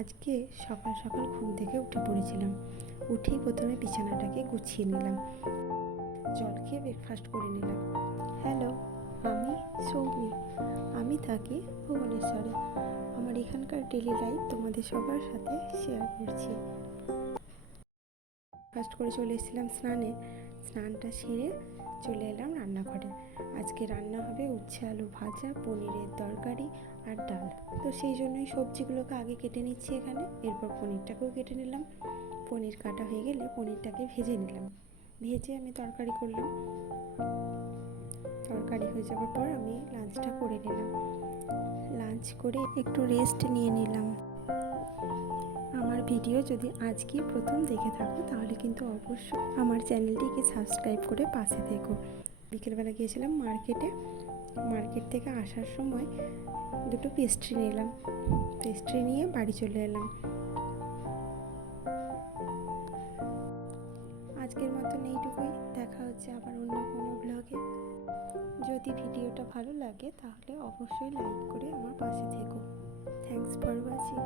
আজকে সকাল সকাল ঘুম থেকে উঠে পড়েছিলাম। উঠেই প্রথমে বিছানাটাকে গুছিয়ে নিলাম, জল খেয়ে ব্রেকফাস্ট করে নিলাম। হ্যালো, আমি সৌমি। আমি থাকি ভুবনেশ্বরে। আমার এখানকার ডেলি লাইফ তোমাদের সবার সাথে শেয়ার করছি। ফার্স্ট করে চলে এসেছিলাম স্নানটা সেরে চলে এলাম রান্নাঘরে। আজকে রান্না হবে উচ্ছে আলু ভাজা, পনিরের তরকারি আর ডাল। তো সেই জন্যই সবজিগুলোকে আগে কেটে নিচ্ছি এখানে, এরপর পনিরটাকেও কেটে নিলাম। পনির কাটা হয়ে গেলে পনিরটাকে ভেজে নিলাম, ভেজে আমি তরকারি করলাম। তরকারি হয়ে যাওয়ার পর আমি লাঞ্চটা করে নিলাম। লাঞ্চ করে একটু রেস্ট নিয়ে নিলাম। আমার ভিডিও যদি আজকে প্রথম দেখে থাকো তাহলে কিন্তু অবশ্যই আমার চ্যানেলটিকে সাবস্ক্রাইব করে পাশে থেকো। বিকেলবেলা গিয়েছিলাম মার্কেট থেকে আসার সময় দুটো পেস্ট্রি নিলাম। পেস্ট্রি নিয়ে বাড়ি চলে এলাম। আজকের মতন এইটুকুই, দেখা হচ্ছে আবার অন্য কোনো ব্লগে। যদি ভিডিওটা ভালো লাগে তাহলে অবশ্যই লাইক করে আমার পাশে থেকো। Thanks for watching.